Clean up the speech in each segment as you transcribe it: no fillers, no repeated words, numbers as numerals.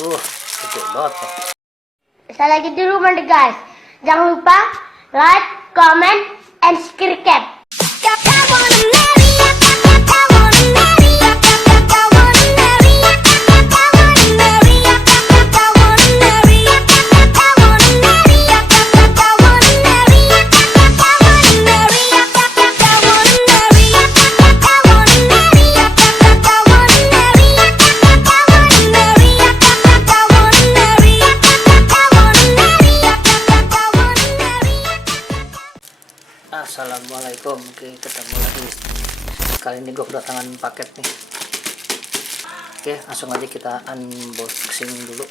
Gede banget tuh. Saya lagi di rumah deh guys. Jangan lupa like, comment, and subscribe. Assalamualaikum. Oke, ketemu lagi. Kali ini gue kedatangan paket nih. Oke, langsung aja kita unboxing dulu.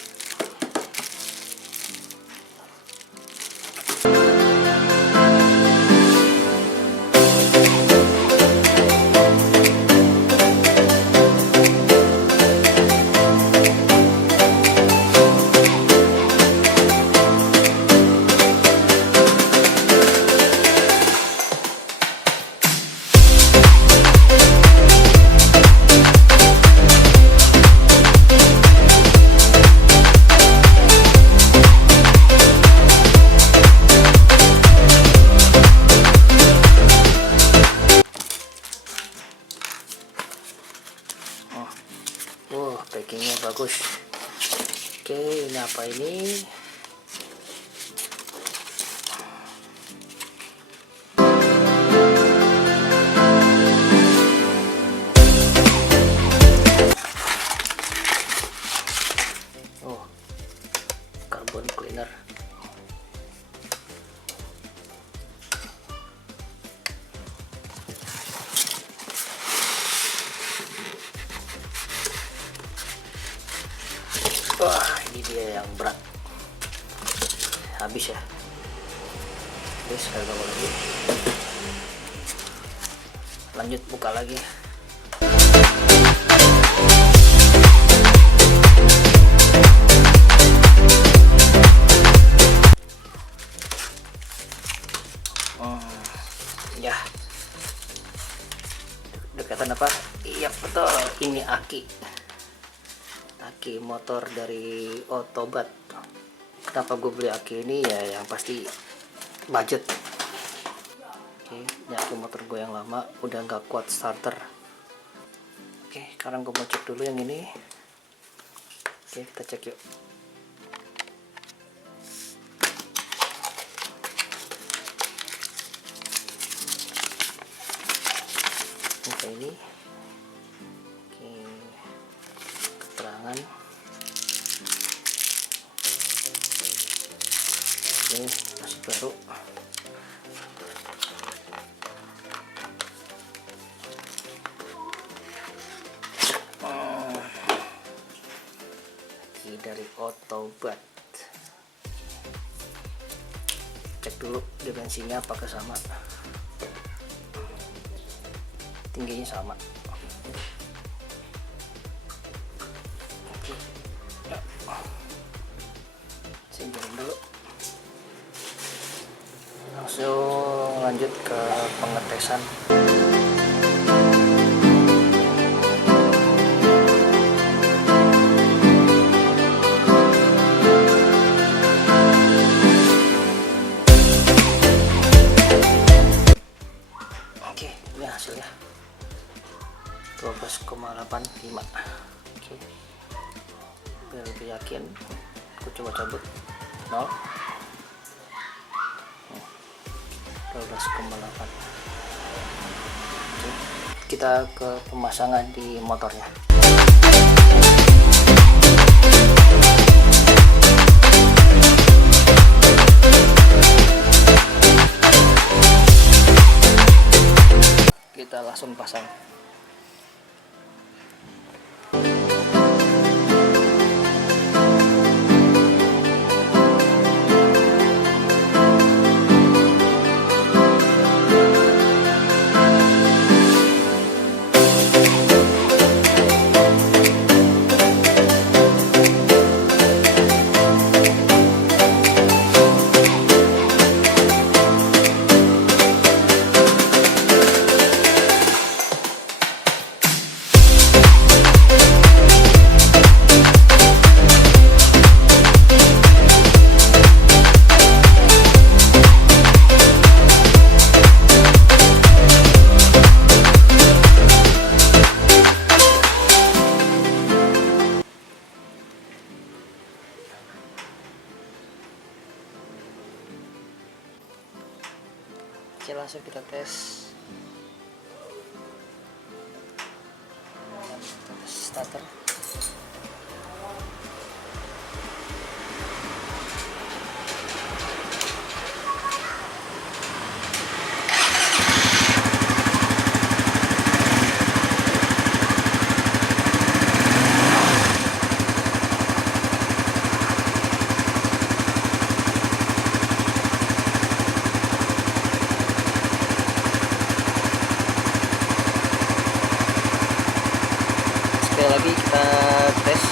Packingnya bagus. Oke, ini apa ini? Oh, carbon cleaner. Wah, ini dia yang berat. Habis ya. Oke, sekali lagi. Lanjut buka lagi. Ya. Dekatan apa? Iya betul. Ini aki motor dari Autobat. Kenapa gue beli aki ini ya, yang pasti budget. Oke, ini aki motor gue yang lama udah nggak kuat starter. Oke, sekarang gue mau cek dulu yang ini. Oke, kita cek yuk. Oke, ini keterangan. Ini masih baru. Ini dari Autobat. Cek dulu dimensinya apakah sama, tingginya sama. Singkirin dulu. Langsung lanjut ke pengetesan. Oke, ini hasilnya 12,85. Oke, biar lebih yakin aku coba cabut 0, 12,8. Kita ke pemasangan di motornya. Kita langsung pasang. starter. Sekali lagi kita tes,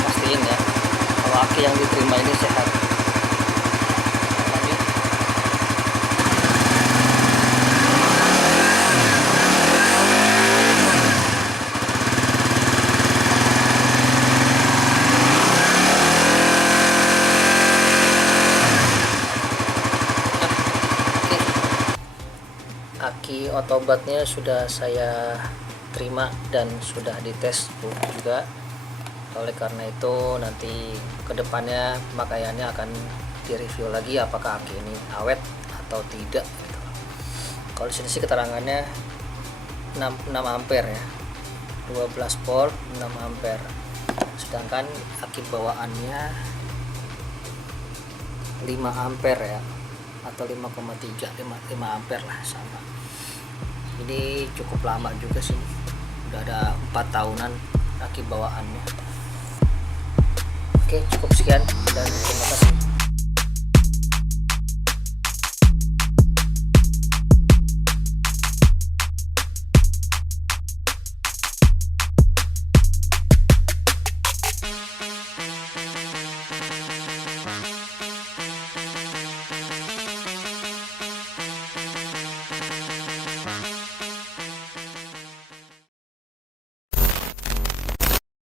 pastiin ya kalau aki yang diterima ini sehat. Lanjut. Oke. Aki otobatnya sudah saya terima dan sudah dites juga. Oleh karena itu nanti kedepannya pemakaiannya akan direview lagi apakah aki ini awet atau tidak gitu. Kalau di sini sih keterangannya 6 ampere ya, 12 volt 6 ampere, sedangkan aki bawaannya 5 ampere ya, atau 5,3 5 ampere lah, sama. Ini cukup lama juga sih, udah ada 4 tahunan aki bawaannya. Oke, cukup sekian dari